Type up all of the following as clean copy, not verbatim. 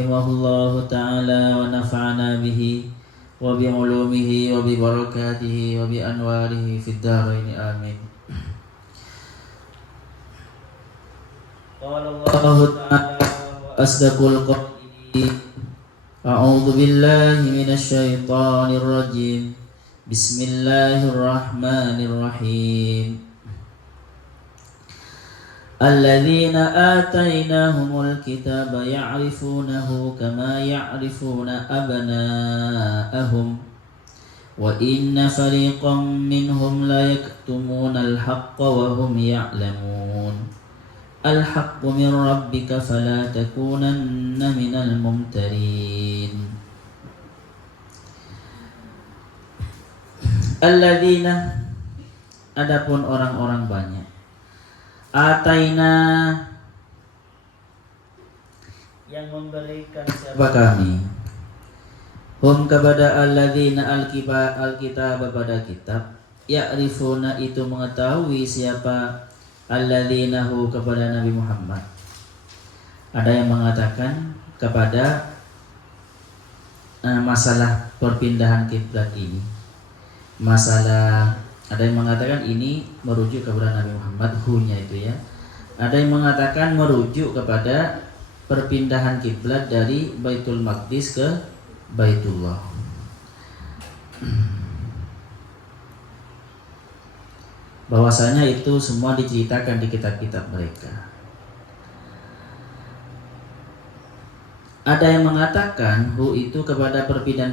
rahimahullahu ta'ala wa nafa'ana bihi wa bi ulumihi wa bi barakatihi wa bi anwarihi fid dharain amin. Qala Allah ta'ala wa asdaqul qailin a'udzu billahi minasy syaithanir rajim. Bismillahirrahmanirrahim. Alladzina atainahumul kitaba ya'rifunahu kama ya'rifuna abna'ahum wa inna fariqan minhum la yaktumuna al-haqqa wa hum ya'lamun. Al-haqqu min rabbika fala takunanna minal mumtarin. Alladzina, adapun orang-orang banyak, ataina yang memberikan siapa kami, hum kepada alladzina alkitab pada kitab, ya'rifuna itu mengetahui siapa alladzina hu kepada Nabi Muhammad. Ada yang mengatakan kepada masalah perpindahan kiblat ini, masalah, ada yang mengatakan ini merujuk kepada Nabi Muhammad, hu-nya itu ya. Ada yang mengatakan merujuk kepada perpindahan kiblat dari Baitul Maqdis ke Baitullah. Bahwasanya itu semua diceritakan di kitab-kitab mereka. Ada yang mengatakan hu itu kepada perpindahan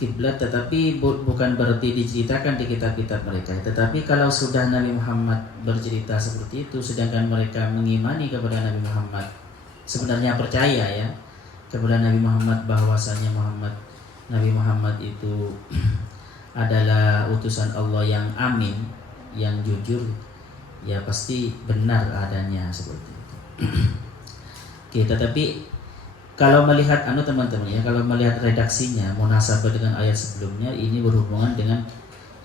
kiblat, tetapi bukan berarti diceritakan di kitab-kitab mereka. Tetapi kalau sudah Nabi Muhammad bercerita seperti itu, sedangkan mereka mengimani kepada Nabi Muhammad, sebenarnya percaya ya kepada Nabi Muhammad, bahwasanya Nabi Muhammad itu adalah utusan Allah yang amin, yang jujur, ya pasti benar adanya seperti itu. Oke, tetapi kalau melihat teman-teman ya, kalau melihat redaksinya munasabah dengan ayat sebelumnya, ini berhubungan dengan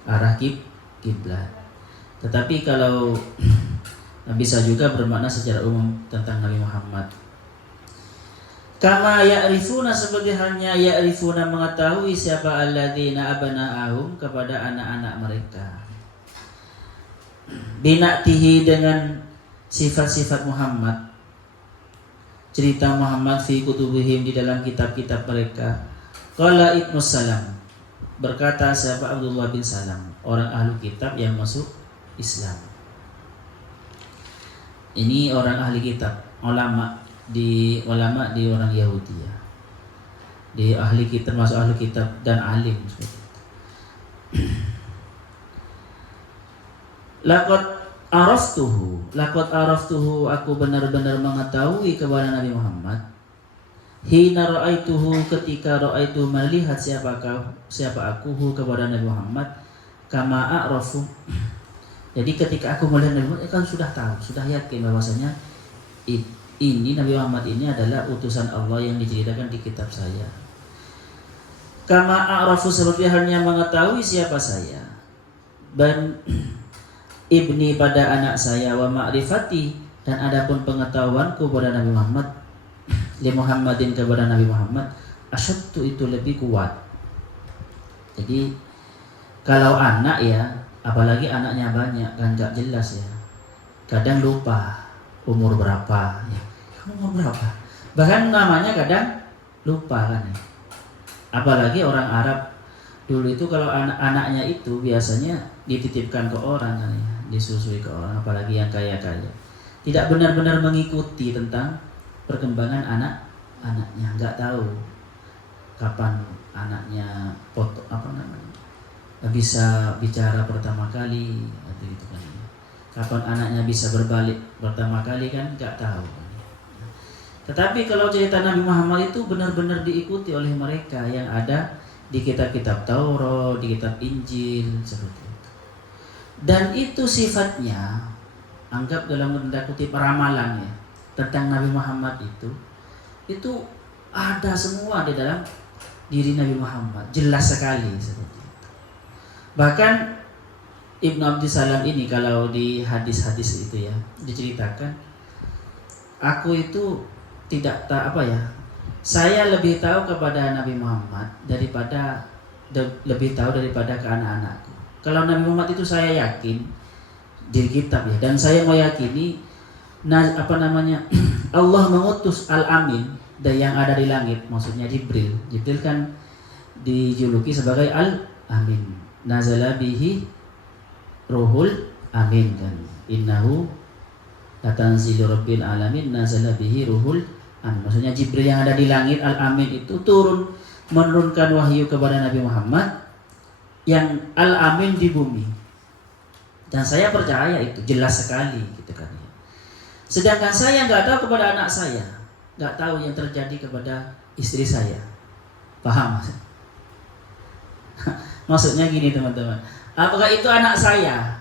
arah kiblat. Tetapi kalau bisa juga bermakna secara umum tentang Nabi Muhammad. Kama ya'rifuna, sebagai hanya ya'rifuna mengetahui siapa alladzina abana'ahum kepada anak-anak mereka. Bina'tihi dengan sifat-sifat Muhammad, cerita Muhammad fi kutubihim di dalam kitab-kitab mereka. Qala Ibnu Salam, berkata siapa Abdullah bin Salam, orang ahlu kitab yang masuk Islam. Ini orang ahli kitab, ulama di orang Yahudi ya. Di ahli kitab, masuk ahli kitab dan alim seperti itu. Laqad araftuhu, aku benar-benar mengetahui kepada Nabi Muhammad. Hina ra'aituhu, ketika ra'aitu melihat siapa aku kepada Nabi Muhammad. Kama a'rafu, jadi ketika aku melihat Nabi Muhammad, kan sudah tahu, sudah yakin bahwasanya ini Nabi Muhammad ini adalah utusan Allah yang diceritakan di kitab saya. Kama a'rafu, seperti halnya mengetahui siapa saya, dan ibni pada anak saya, wa ma'rifati, dan adapun pengetahuanku pada Nabi Muhammad, li Muhammadin kepada Nabi Muhammad, asyaddu, itu lebih kuat. Jadi kalau anak ya, apalagi anaknya banyak kan gak jelas ya, kadang lupa umur berapa ya. Kamu umur berapa? Bahkan namanya kadang lupa kan ya. Apalagi orang Arab dulu itu, kalau anak-anaknya itu biasanya dititipkan ke orang kan ya, disusui ke orang, apalagi yang kaya-kaya, tidak benar-benar mengikuti tentang perkembangan anaknya, nggak tahu kapan anaknya bisa bicara pertama kali atau itu kan, kapan anaknya bisa berbalik pertama kali kan nggak tahu. Tetapi kalau cerita Nabi Muhammad itu benar-benar diikuti oleh mereka yang ada di kitab-kitab Taurat, di kitab Injil seperti itu. Dan itu sifatnya, anggap dalam tanda kutip ramalan ya, tentang Nabi Muhammad itu ada semua di dalam diri Nabi Muhammad, jelas sekali seperti itu. Bahkan Ibnu Abdus Salam ini kalau di hadis-hadis itu ya diceritakan, aku itu tidak Saya lebih tahu kepada Nabi Muhammad lebih tahu daripada ke anak-anakku. Kalau Nabi Muhammad itu saya yakin di kitab ya, dan saya meyakini Allah mengutus Al-Amin yang ada di langit, maksudnya Jibril. Jibril kan dijuluki sebagai Al-Amin. Nazala bihi Ruhul Amin kan. Innahu latanzilu rabbil alamin nazala bihi Ruhul Amin. Maksudnya Jibril yang ada di langit, Al-Amin itu menurunkan wahyu kepada Nabi Muhammad, yang Al-Amin di bumi. Dan saya percaya itu jelas sekali gitu kan. Sedangkan saya nggak tahu kepada anak saya, nggak tahu yang terjadi kepada istri saya. Paham? Maksudnya gini teman-teman, apakah itu anak saya?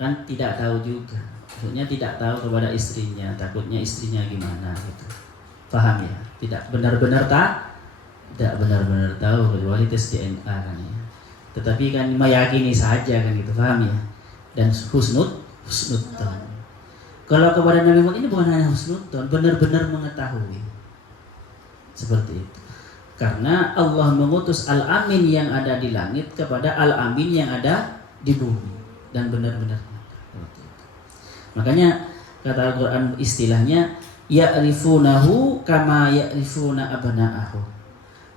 Kan tidak tahu juga. Maksudnya tidak tahu kepada istrinya, takutnya istrinya gimana gitu. Paham ya? Tidak benar-benar tahu kecuali tes DNA kan ya. Tetapi kan meyakini saja kan gitu, paham ya? Dan husnudzon. Kalau kepada Nabi Muhammad ini bukan hanya husnudzon, benar-benar mengetahui. Seperti itu. Karena Allah mengutus Al-Amin yang ada di langit kepada Al-Amin yang ada di bumi, dan benar-benar seperti itu. Makanya kata Al-Qur'an istilahnya ya'rifunahu kama ya'rifuna abna'ahu.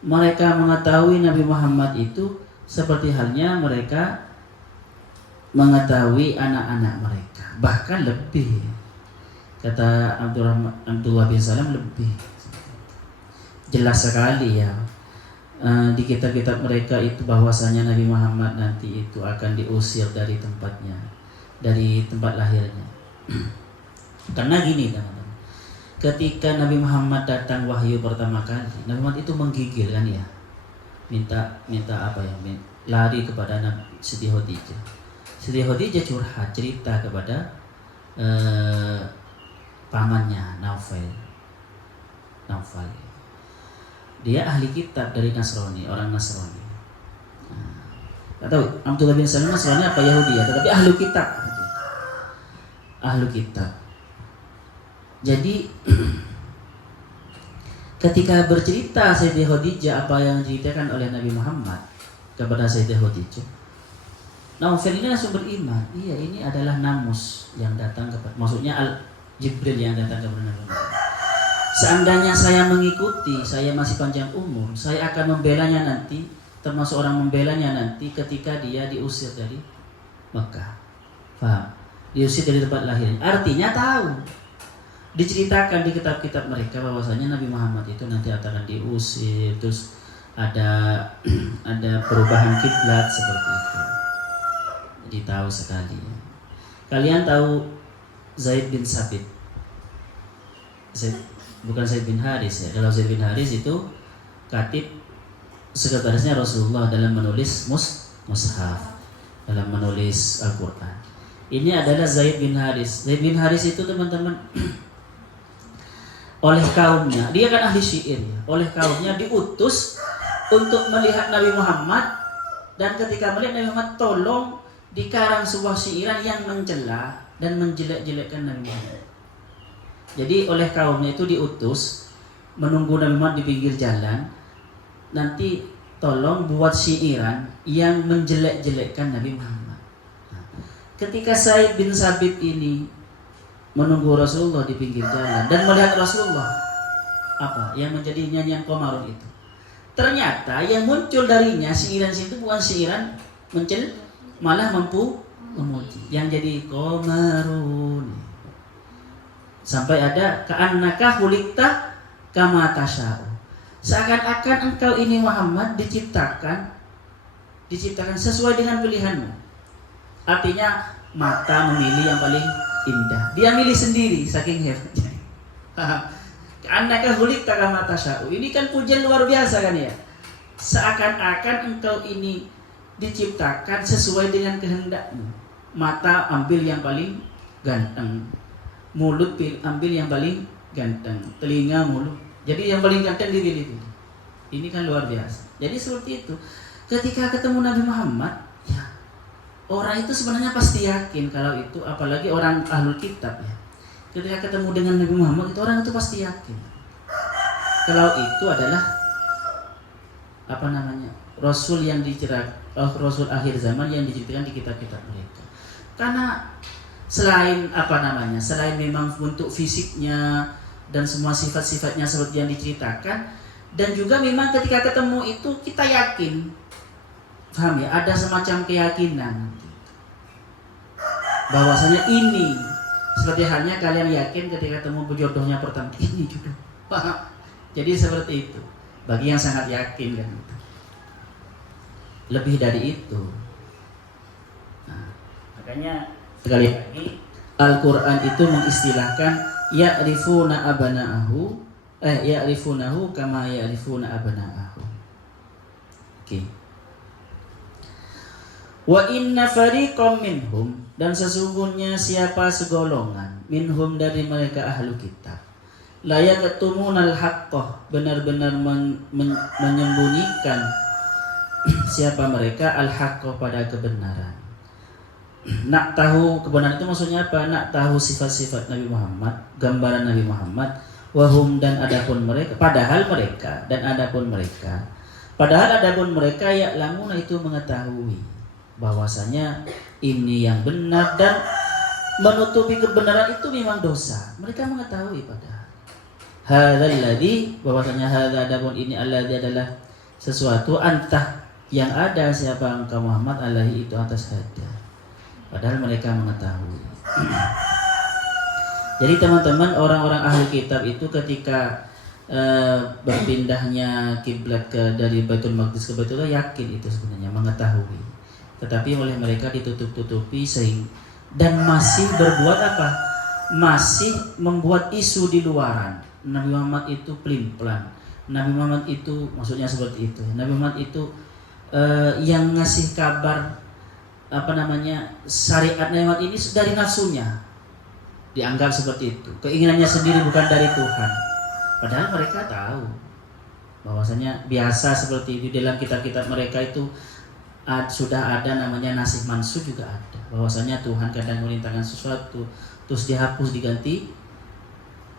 Mereka mengetahui Nabi Muhammad itu seperti halnya mereka mengetahui anak-anak mereka, bahkan lebih. Kata Abdullah bin Salam, lebih jelas sekali ya di kitab-kitab mereka itu bahwasanya Nabi Muhammad nanti itu akan diusir dari tempatnya, dari tempat lahirnya. Karena gini teman-teman, ketika Nabi Muhammad datang wahyu pertama kali, Nabi Muhammad itu menggigil kan ya, minta apa ya, lari kepada Siti Khadijah. Siti Khadijah curhat, cerita kepada pamannya Naufal. Dia ahli kitab dari Nasrani, orang Nasrani. Nggak tahu Abdullah bin Salam Nasrani apa Yahudi ya, tetapi ahli kitab. Ahli kitab. Jadi ketika bercerita Sayyidah Khadijah apa yang diceritakan oleh Nabi Muhammad kepada Sayyidah Khadijah, Naufal ini langsung beriman. Iya, ini adalah Namus yang datang kepada, maksudnya Jibril yang datang kepada Nabi Muhammad. Seandainya saya mengikuti, saya masih panjang umur, saya akan membelanya nanti, termasuk orang membelanya nanti ketika dia diusir dari Mekah. Paham? Diusir dari tempat lahirnya. Artinya tahu. Diceritakan di kitab-kitab mereka bahwasanya Nabi Muhammad itu nanti akan diusir, terus ada perubahan kiblat seperti itu. Jadi tahu sekali. Kalian tahu Zaid bin Sabit? Bukan Zaid bin Haris ya. Kalau Zaid bin Haris itu katib, sekretarisnya Rasulullah dalam menulis mushaf, dalam menulis Al-Quran. Ini adalah Zaid bin Haris. Zaid bin Haris itu teman-teman oleh kaumnya, dia kan ahli syair ya. Oleh kaumnya diutus untuk melihat Nabi Muhammad, dan ketika melihat Nabi Muhammad tolong dikarang sebuah syairan yang mencela dan menjelek-jelekkan Nabi Muhammad. Jadi oleh kaumnya itu diutus menunggu Nabi Muhammad di pinggir jalan, nanti tolong buat syairan yang menjelek-jelekkan Nabi Muhammad. Ketika Zaid bin Sabit ini menunggu Rasulullah di pinggir jalan dan melihat Rasulullah, apa yang menjadi nyanyian Qamarun itu, ternyata yang muncul darinya syairan itu bukan syairan malah memuji, yang jadi Qamarun. Sampai ada ka'annaka khuliqta kama tasya'u. Seakan-akan engkau ini Muhammad diciptakan sesuai dengan pilihanmu. Artinya mata memilih yang paling indah. Dia milih sendiri saking hebatnya. Ka'annaka khuliqta kama tasya'u. Ini kan pujian luar biasa kan ya. Seakan-akan engkau ini diciptakan sesuai dengan kehendakmu. Mata ambil yang paling ganteng, mulut ambil yang paling ganteng, telinga mulut. Jadi yang paling ganteng dipilih. Ini kan luar biasa. Jadi seperti itu. Ketika ketemu Nabi Muhammad, ya, orang itu sebenarnya pasti yakin kalau itu, apalagi orang ahlul kitab ya. Ketika ketemu dengan Nabi Muhammad itu orang itu pasti yakin. kalau itu adalah Rasul yang Rasul akhir zaman yang diceritakan di kitab-kitab mereka. Karena selain selain memang bentuk fisiknya dan semua sifat-sifatnya seperti yang diceritakan, dan juga memang ketika ketemu itu kita yakin, paham ya, ada semacam keyakinan bahwasanya ini, seperti halnya kalian yakin ketika ketemu berjodohnya pertama, ini jodoh, paham? Jadi seperti itu bagi yang sangat yakin kan. Lebih dari itu. Nah, makanya sekali lagi Al-Quran itu mengistilahkan ya'rifuna ya'rifunahu kama ya'rifuna abana'ahu. Oke. Wa inna fariqam minhum, dan sesungguhnya siapa segolongan minhum dari mereka ahlu kitab, la yaktumunal haqqah, benar-benar menyembunyikan siapa mereka al-haqqah pada kebenaran. Nak tahu kebenaran itu maksudnya apa? Nak tahu sifat-sifat Nabi Muhammad, gambaran Nabi Muhammad, wahum, dan adapun mereka, padahal mereka ya'lamuna, itu mengetahui bahwasanya ini yang benar, dan menutupi kebenaran itu memang dosa. Mereka mengetahui padahal. Hadzal ladzi, bahwasanya hadza, adapun ini, alladzi adalah sesuatu, antah yang ada siapa engkau Muhammad alaihi, itu atas hada. Padahal mereka mengetahui. Jadi teman-teman, orang-orang ahli kitab itu ketika berpindahnya kiblat dari Baitul Maqdis ke Baitullah, yakin itu sebenarnya, mengetahui. Tetapi oleh mereka ditutup-tutupi dan masih berbuat apa? Masih membuat isu di luaran. Nabi Muhammad itu pelin-pelan. Nabi Muhammad itu, maksudnya seperti itu. Nabi Muhammad itu yang ngasih kabar syariat Nabi Muhammad ini dari nafsunya, dianggap seperti itu, keinginannya sendiri, bukan dari Tuhan. Padahal mereka tahu bahwasanya biasa seperti itu. Dalam kitab-kitab mereka itu sudah ada namanya nasih mansukh, juga ada bahwasanya Tuhan kadang memerintahkan sesuatu terus dihapus, diganti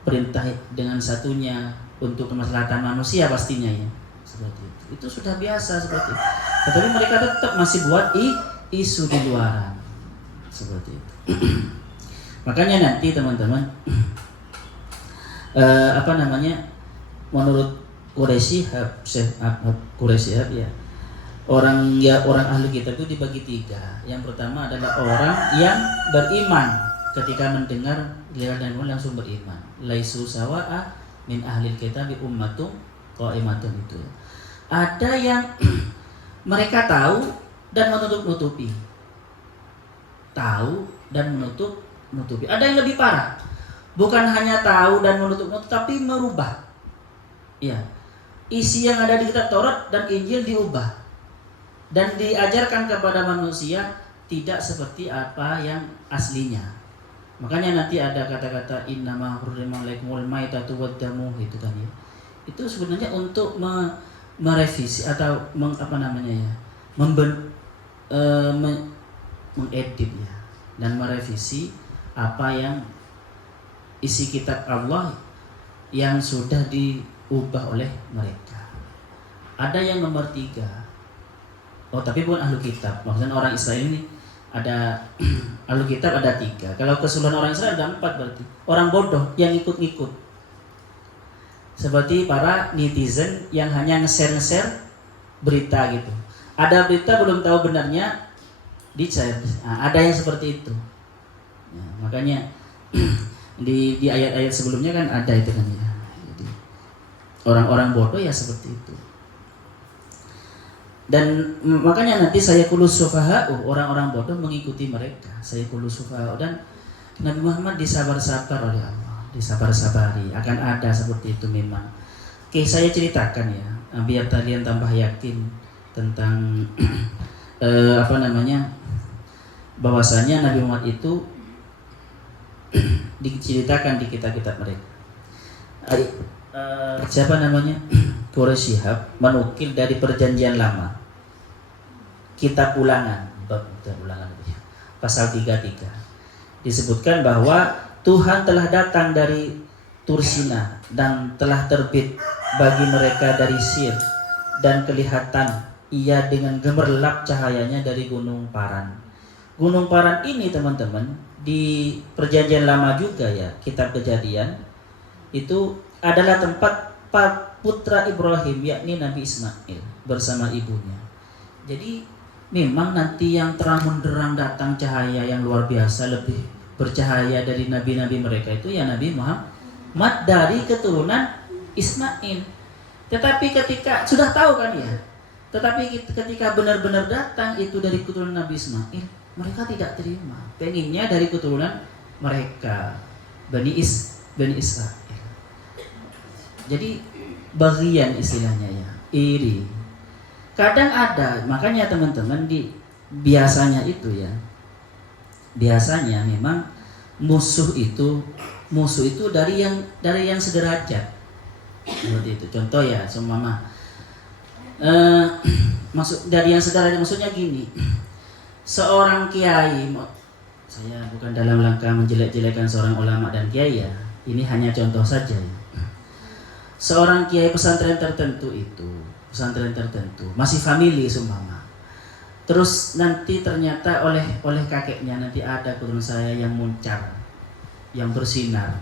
perintah dengan satunya untuk kemaslahatan manusia pastinya ya, seperti itu. Itu sudah biasa seperti itu. Tetapi mereka tetap masih buat isu di luaran seperti itu. Makanya nanti teman-teman menurut Quraisy ya, orang ahli kitab itu dibagi 3. Yang pertama adalah orang yang beriman ketika mendengar giliran dan langsung beriman. Laisu sawa'a min ahli kitab ummatun qa'imatun, itu. Ada yang mereka tahu dan menutup-nutupi. Tahu dan menutup-nutupi. Ada yang lebih parah. Bukan hanya tahu dan menutup-nutupi, tapi merubah. Ya. Isi yang ada di kitab Taurat dan Injil diubah. Dan diajarkan kepada manusia tidak seperti apa yang aslinya. Makanya nanti ada kata-kata innama hurrima alaikumul maitatu waddamu, itu kan ya. Itu sebenarnya untuk merevisi atau mengedit ya, dan merevisi apa yang isi kitab Allah yang sudah diubah oleh mereka. Ada yang nomor 3. Tapi bukan ahlu kitab, maksudnya orang Israel ini ada ahlu kitab ada 3. Kalau keseluruhan orang Israel ada 4 berarti. Orang bodoh yang ikut-ikut. Seperti para netizen yang hanya nge-share berita gitu. Ada berita belum tahu benarnya, di-share. Nah, ada yang seperti itu. Ya, makanya di ayat-ayat sebelumnya kan ada itu kan ya. Jadi, orang-orang bodoh ya seperti itu. Dan makanya nanti saya kulus sufaha'u, orang-orang bodoh mengikuti mereka. Saya kulus sufaha'u, dan Nabi Muhammad disabar-sabar oleh Allah. Disabar-sabari, akan ada seperti itu memang. Oke, saya ceritakan ya, biar kalian tambah yakin tentang bahwasanya Nabi Muhammad itu diceritakan di kitab-kitab mereka. Siapa namanya? Quraisy Shihab menukil dari Perjanjian Lama, kitab Ulangan, pasal 33, disebutkan bahwa Tuhan telah datang dari Tursina dan telah terbit bagi mereka dari Sir, dan kelihatan ia dengan gemerlap cahayanya dari Gunung Paran. Gunung Paran ini teman-teman di Perjanjian Lama juga ya, kitab Kejadian itu adalah tempat putra Ibrahim yakni Nabi Ismail bersama ibunya. Jadi memang nanti yang terang benderang datang cahaya yang luar biasa, lebih bercahaya dari nabi-nabi mereka itu ya Nabi Muhammad dari keturunan Ismail. Tetapi ketika sudah tahu kan ya, tetapi ketika benar-benar datang itu dari keturunan Nabi Ismail, mereka tidak terima. Pengennya dari keturunan mereka, Bani Israel. Jadi bagian istilahnya ya, iri. Kadang ada, makanya teman-teman biasanya itu ya, biasanya memang musuh itu dari yang sederajat. Seperti itu. Contoh ya, seumpama maksud dari yang sederajat maksudnya gini. Seorang kiai, saya bukan dalam rangka menjelek-jelekan seorang ulama dan kiai ya. Ini hanya contoh saja ya. Seorang kiai pesantren tertentu masih famili seumpama. Terus nanti ternyata oleh kakeknya nanti ada keturunan saya yang muncar, yang bersinar.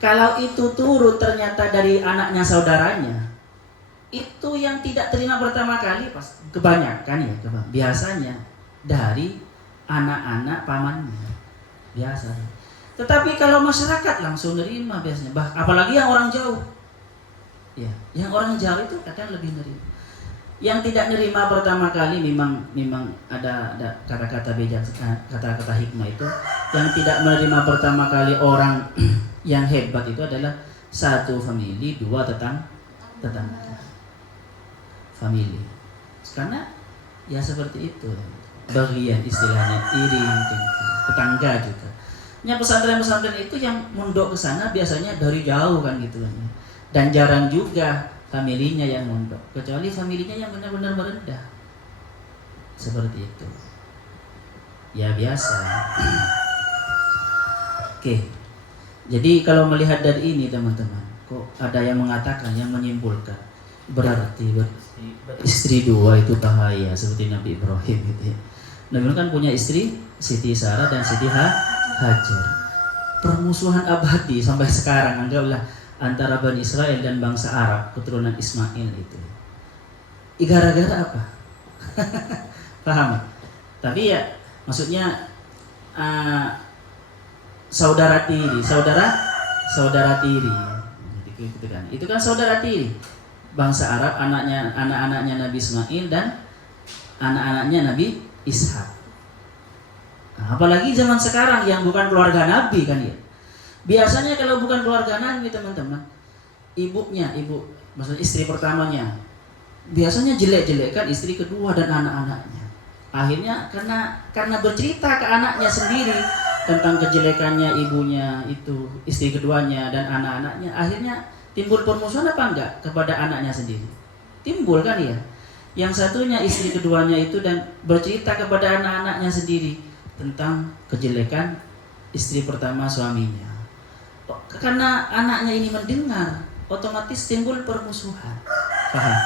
Kalau itu turut ternyata dari anaknya saudaranya, itu yang tidak terima pertama kali kebanyakan ya, biasanya dari anak-anak pamannya biasa. Tetapi kalau masyarakat langsung nerima biasanya, apalagi yang orang jauh. Ya, yang orang jauh itu kadang lebih nerima. Yang tidak nerima pertama kali memang ada kata-kata bijak, kata-kata hikmah itu. Yang tidak menerima pertama kali orang yang hebat itu adalah satu famili, dua tetangga. Famili. Karena ya seperti itu. Bagian istilahnya iri mungkin, tetangga juga. Ya pesantren-pesantren itu yang mondok ke sana biasanya dari jauh kan gitu kan. Dan jarang juga familinya yang mondok, kecuali familinya yang benar-benar merendah. Seperti itu. Ya biasa. Oke. Jadi kalau melihat dari ini teman-teman, kok ada yang mengatakan, yang menyimpulkan berarti istri dua itu bahaya seperti Nabi Ibrahim gitu ya. Nabi Ibrahim kan punya istri Siti Sarah dan Siti Hajar. Permusuhan abadi sampai sekarang, anggaplah antara Bani Israel dan bangsa Arab keturunan Ismail itu. Gara-gara apa? Paham? Tapi ya maksudnya saudara tiri. Gitu kan. Itu kan saudara tiri. Bangsa Arab, anak-anaknya Nabi Ismail dan anak-anaknya Nabi Ishak. Nah, apalagi zaman sekarang yang bukan keluarga Nabi kan ya. Biasanya kalau bukan keluarga Nabi teman-teman, maksudnya istri pertamanya, biasanya jelek-jelekkan istri kedua dan anak-anaknya. Akhirnya karena bercerita ke anaknya sendiri tentang kejelekannya ibunya itu, istri keduanya dan anak-anaknya, akhirnya timbul permusuhan apa enggak kepada anaknya sendiri? Timbul kan ya. Yang satunya istri keduanya itu dan bercerita kepada anak-anaknya sendiri tentang kejelekan istri pertama suaminya. Karena anaknya ini mendengar, otomatis timbul permusuhan. Paham?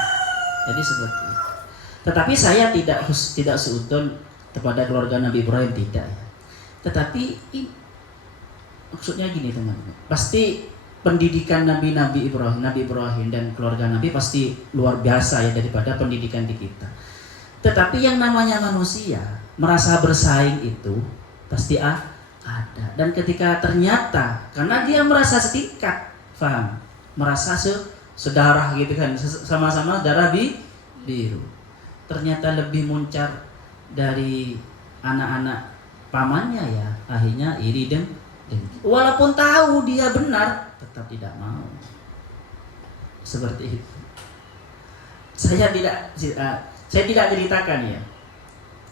Jadi seperti itu. Tetapi saya tidak seudon kepada keluarga Nabi Ibrahim, tidak ya. Tetapi maksudnya gini teman-teman, pasti pendidikan Nabi Ibrahim dan keluarga Nabi pasti luar biasa ya daripada pendidikan di kita. Tetapi yang namanya manusia merasa bersaing itu pasti ada. Dan ketika ternyata karena dia merasa setingkat, paham? Merasa sedarah gitu kan, sama-sama darah biru. Ternyata lebih muncar dari anak-anak pamannya ya, akhirnya iri dan walaupun tahu dia benar tetap tidak mau. Seperti itu. Saya tidak ceritakan ya.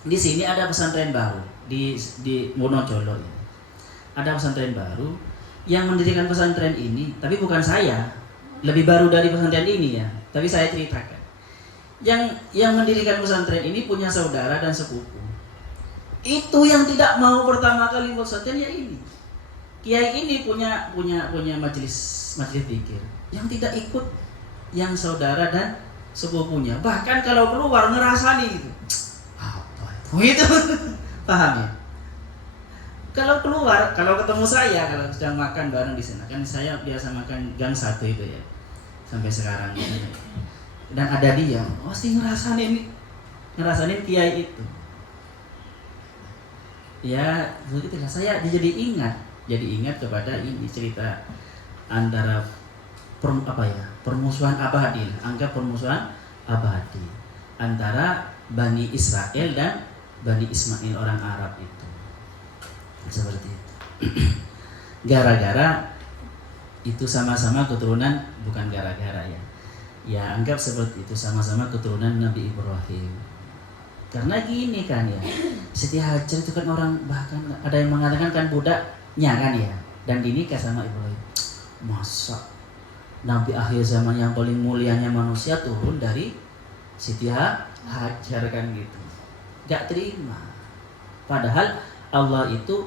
Di sini ada pesantren baru di Wonocolo ya. Ada pesantren baru yang mendirikan pesantren ini, tapi bukan saya, lebih baru dari pesantren ini ya. Tapi saya ceritakan. Yang mendirikan pesantren ini punya saudara dan sepupu. Itu yang tidak mau pertama kali pesantren ya ini. Kiai ini punya majelis zikir yang tidak ikut yang saudara dan sepupunya. Bahkan kalau keluar ngerasani gitu. Apa itu? Gitu. Paham ya? Kalau keluar, kalau ketemu saya, kalau sedang makan bareng di sana, kan saya biasa makan gang 1 itu ya. Sampai sekarang ini. Dan ada dia, pasti ngerasain kiai itu. Ya, begitulah saya jadi ingat kepada ini cerita antara permusuhan abadi, anggap permusuhan abadi antara Bani Israel dan Bani Ismail orang Arab itu. Seperti itu. Gara-gara itu sama-sama keturunan, bukan gara-gara ya. Ya anggap seperti itu, sama-sama keturunan Nabi Ibrahim. Karena gini kan ya, Siti Hajar itu kan orang, bahkan ada yang mengatakan kan budaknya kan ya, dan dinikah sama Ibrahim. Masa Nabi akhir zaman yang paling mulianya manusia turun dari Siti Hajar kan gitu. Gak terima. Padahal Allah itu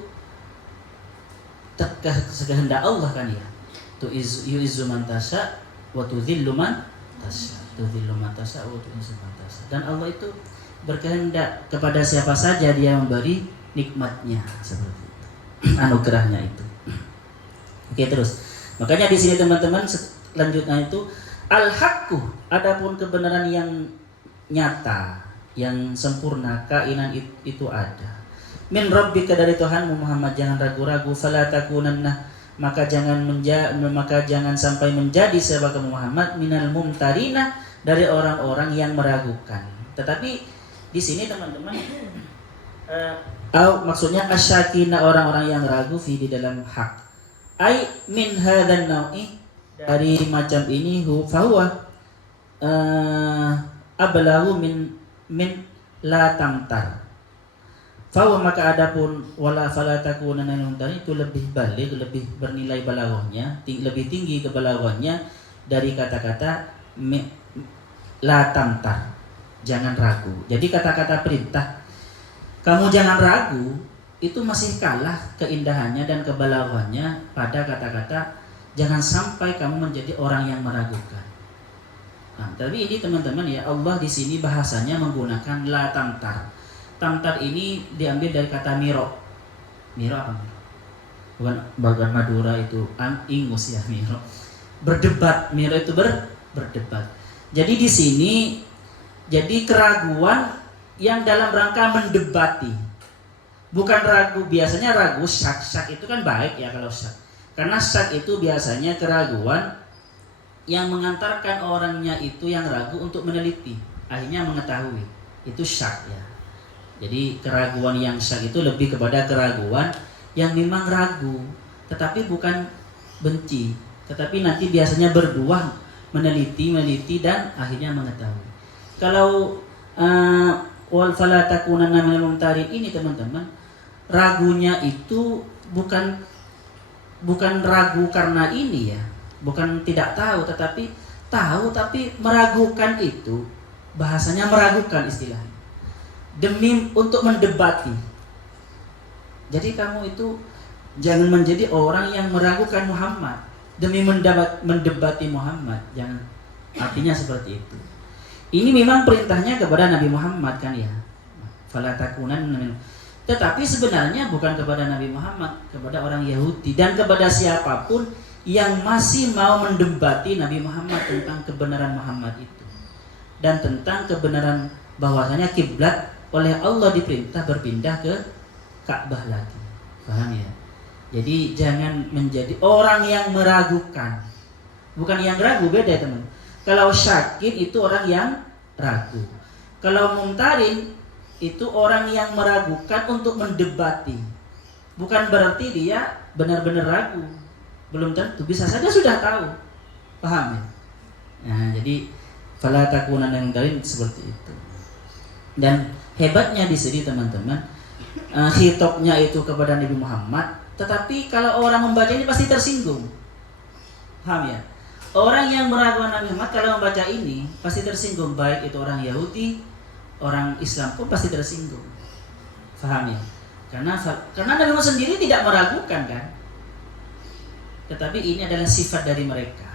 sekehendak Allah kan ya. Yu'izzu man tasya wa tudhillu man tasya. Tudhillu man tasya wa tu'izzu man tasya. Dan Allah itu berkehendak kepada siapa saja dia memberi nikmatnya, seperti itu. Anugerahnya itu. Oke, terus. Makanya di sini teman-teman selanjutnya itu al-haqqu, adapun kebenaran yang nyata, yang sempurna, kainan itu ada. Min rabbika, dari Tuhanmu Muhammad, jangan ragu-ragu. Fala takunanna, maka jangan sampai menjadi sebab kamu Muhammad minal mumtarina, dari orang-orang yang meragukan. Tetapi di sini teman-teman maksudnya asyakina, orang-orang yang ragu fi di dalam hak. Ai min hadan nau'i, dari macam ini, fahuwa ablahu min la tamtar. Fahuwa, maka adapun wala fala takuna itu lebih balik, lebih bernilai balaghahnya, lebih tinggi kebalaghahnya dari kata-kata la tamtar, jangan ragu. Jadi kata-kata perintah kamu jangan ragu itu masih kalah keindahannya dan kebalaghannya pada kata-kata jangan sampai kamu menjadi orang yang meragukan. Nah, tapi ini teman-teman ya, Allah di sini bahasanya menggunakan la tamtar. Tamtar ini diambil dari kata miro. Miro apa? Bukan bagian Madura itu ingus ya, miro. Berdebat, miro itu berdebat. Jadi di sini jadi keraguan yang dalam rangka mendebati. Bukan ragu, biasanya ragu syak itu kan baik ya kalau syak. Karena syak itu biasanya keraguan yang mengantarkan orangnya itu yang ragu untuk meneliti, akhirnya mengetahui. Itu syak ya. Jadi keraguan yang syak itu lebih kepada keraguan yang memang ragu, tetapi bukan benci, tetapi nanti biasanya berbuah meneliti dan akhirnya mengetahui. Kalau wal fala takunanna minal mumtarin ini teman-teman, ragunya itu bukan ragu karena ini ya, bukan tidak tahu, tetapi tahu tapi meragukan, itu bahasanya meragukan istilahnya. Demi untuk mendebati. Jadi kamu itu jangan menjadi orang yang meragukan Muhammad demi mendebati Muhammad. Jangan. Artinya seperti itu. Ini memang perintahnya kepada Nabi Muhammad kan ya. Fala takunan. Tetapi sebenarnya bukan kepada Nabi Muhammad, kepada orang Yahudi dan kepada siapapun yang masih mau mendebati Nabi Muhammad tentang kebenaran Muhammad itu. Dan tentang kebenaran bahwasanya kiblat oleh Allah diperintah berpindah ke Ka'bah lagi. Paham ya? Jadi jangan menjadi orang yang meragukan. Bukan yang ragu, beda ya teman. Kalau syakin itu orang yang ragu. Kalau mumtarin itu orang yang meragukan untuk mendebati. Bukan berarti dia benar-benar ragu. Belum tentu, bisa saja sudah tahu. Paham ya? Nah, jadi fala takunanna mumtarin seperti itu. Dan hebatnya di sini teman-teman, khitabnya itu kepada Nabi Muhammad, tetapi kalau orang membaca ini pasti tersinggung. Paham ya? Orang yang meragukan Nabi Muhammad kalau membaca ini pasti tersinggung, baik itu orang Yahudi, orang Islam pun pasti tersinggung. Paham ya? Karena Nabi Muhammad sendiri tidak meragukan kan? Tetapi ini adalah sifat dari mereka.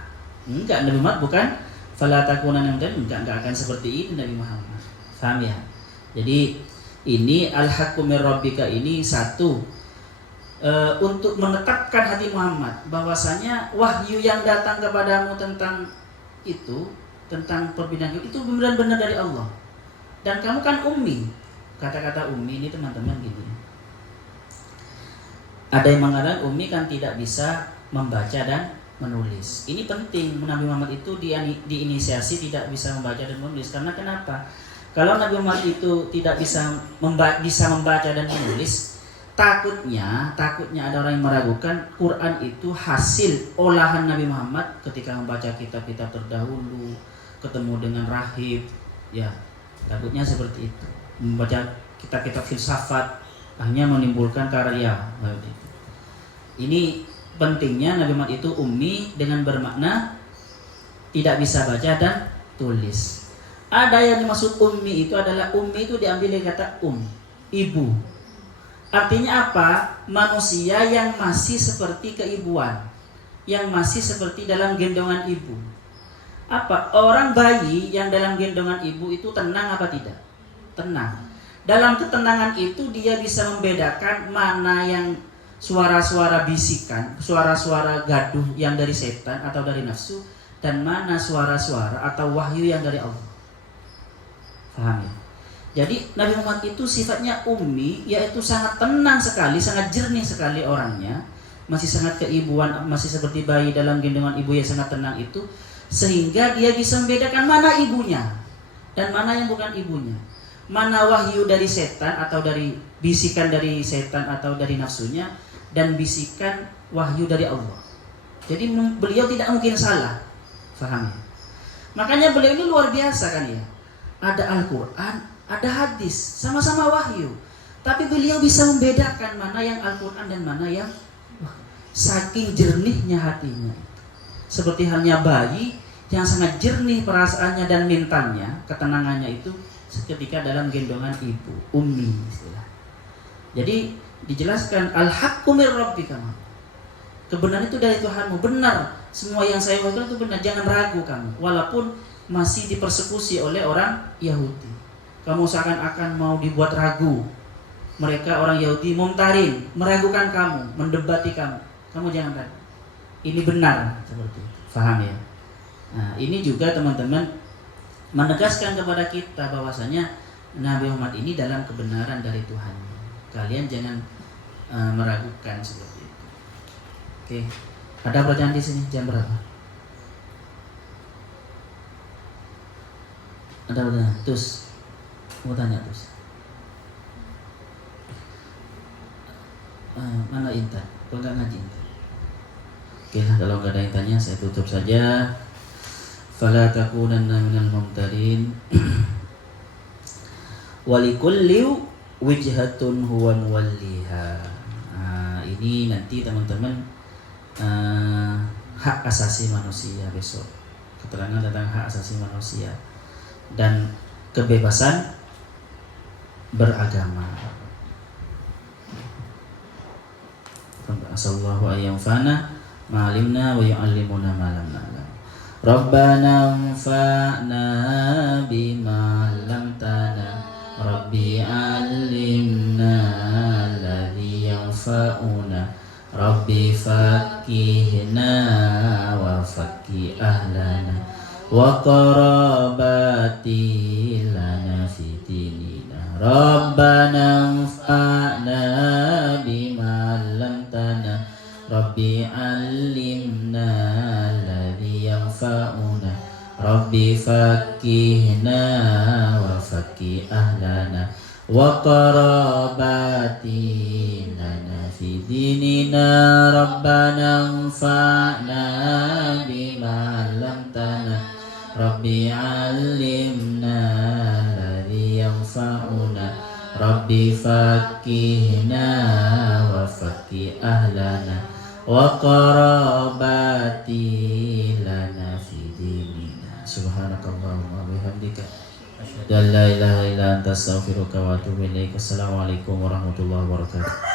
Enggak, Nabi Muhammad bukan Fala takunanna enggak akan seperti ini Nabi Muhammad. Paham ya? Jadi ini al-haqqu mir rabbika ini satu untuk menetapkan hati Muhammad bahwasanya wahyu yang datang kepadamu tentang itu, tentang perbedaan itu benar-benar dari Allah. Dan kamu kan ummi. Kata-kata ummi ini teman-teman gini. Ada yang mengatakan ummi kan tidak bisa membaca dan menulis. Ini penting, Nabi Muhammad itu diinisiasi tidak bisa membaca dan menulis. Karena kenapa? Kalau Nabi Muhammad itu tidak bisa membaca dan menulis, takutnya ada orang yang meragukan Quran itu hasil olahan Nabi Muhammad ketika membaca kitab-kitab terdahulu, ketemu dengan rahib, ya takutnya seperti itu. Membaca kitab-kitab filsafat hanya menimbulkan karya. Ini pentingnya Nabi Muhammad itu ummi dengan bermakna tidak bisa baca dan tulis. Ada yang dimaksud ummi itu adalah ummi itu diambil dari kata ibu. Artinya apa? Manusia yang masih seperti keibuan, yang masih seperti dalam gendongan ibu. Apa? Orang bayi yang dalam gendongan ibu itu tenang apa tidak? Tenang. Dalam ketenangan itu dia bisa membedakan mana yang suara-suara bisikan, suara-suara gaduh yang dari setan atau dari nafsu, dan mana suara-suara atau wahyu yang dari Allah. Paham ya? Jadi Nabi Muhammad itu sifatnya ummi, yaitu sangat tenang sekali, sangat jernih sekali orangnya, masih sangat keibuan, masih seperti bayi dalam gendongan ibu yang sangat tenang itu, sehingga dia bisa membedakan mana ibunya dan mana yang bukan ibunya, mana wahyu dari setan atau dari bisikan dari setan atau dari nafsunya, dan bisikan wahyu dari Allah. Jadi beliau tidak mungkin salah, paham ya? Makanya beliau ini luar biasa kan ya. Ada Al-Quran, ada hadis, sama-sama wahyu. Tapi beliau bisa membedakan mana yang Al-Quran dan mana yang saking jernihnya hatinya. Seperti halnya bayi yang sangat jernih perasaannya dan mentalnya, ketenangannya itu ketika dalam gendongan ibu, ummi istilah. Jadi dijelaskan al-haqqu mir rabbika. Kebenaran itu dari Tuhanmu, benar. Semua yang saya katakan itu benar, jangan ragu kamu. Walaupun masih dipersekusi oleh orang Yahudi. Kamu seakan-akan mau dibuat ragu. Mereka orang Yahudi mumtarin, meragukan kamu, mendebati kamu. Kamu jangan ragu. Ini benar seperti itu. Faham ya? Nah, ini juga teman-teman menegaskan kepada kita bahwasanya Nabi Muhammad ini dalam kebenaran dari Tuhan. Kalian jangan meragukan seperti itu. Oke. Ada pertanyaan di sini jam berapa? Ada pertanyaan? Terus mau tanya terus. Mana Intan? Kok nggak ngaji Intan? Oke lah, kalau nggak ada yang tanya saya tutup saja. Fala takunanna minal mumtarin. Walikulli wijhatun huwa muwalliha. Ini nanti teman-teman hak asasi manusia besok. Keterangan tentang hak asasi manusia dan kebebasan beragama. Asallahu ayyamfana ma'alimna wa yu'allimuna ma lam na'lam. Rabbana anfa'na bima 'allamtana. Rabbi 'allimna alladhi yanfa'una. Rabbi faqihna wa faqih ahlana wa qarabati lana fi dinina. Rabbana anfa'na bima 'allamtana. Rabbi 'allimna alladhi yanfa'una. Rabbi faqihna wa faqih ahlana wa qarabati lana fi dinina. Rabbana anfa'na bima 'allamtana. Rabbi 'allimna alladhi yanfa'una. Rabbi faqihna wa faqih ahlana wa qarabati lana fi dinina. Subhanakallahumma wa bihamdika asyhadu an la ilaha illa anta astaghfiruka wa atubu ilaik. Assalamualaikum warahmatullahi wabarakatuh.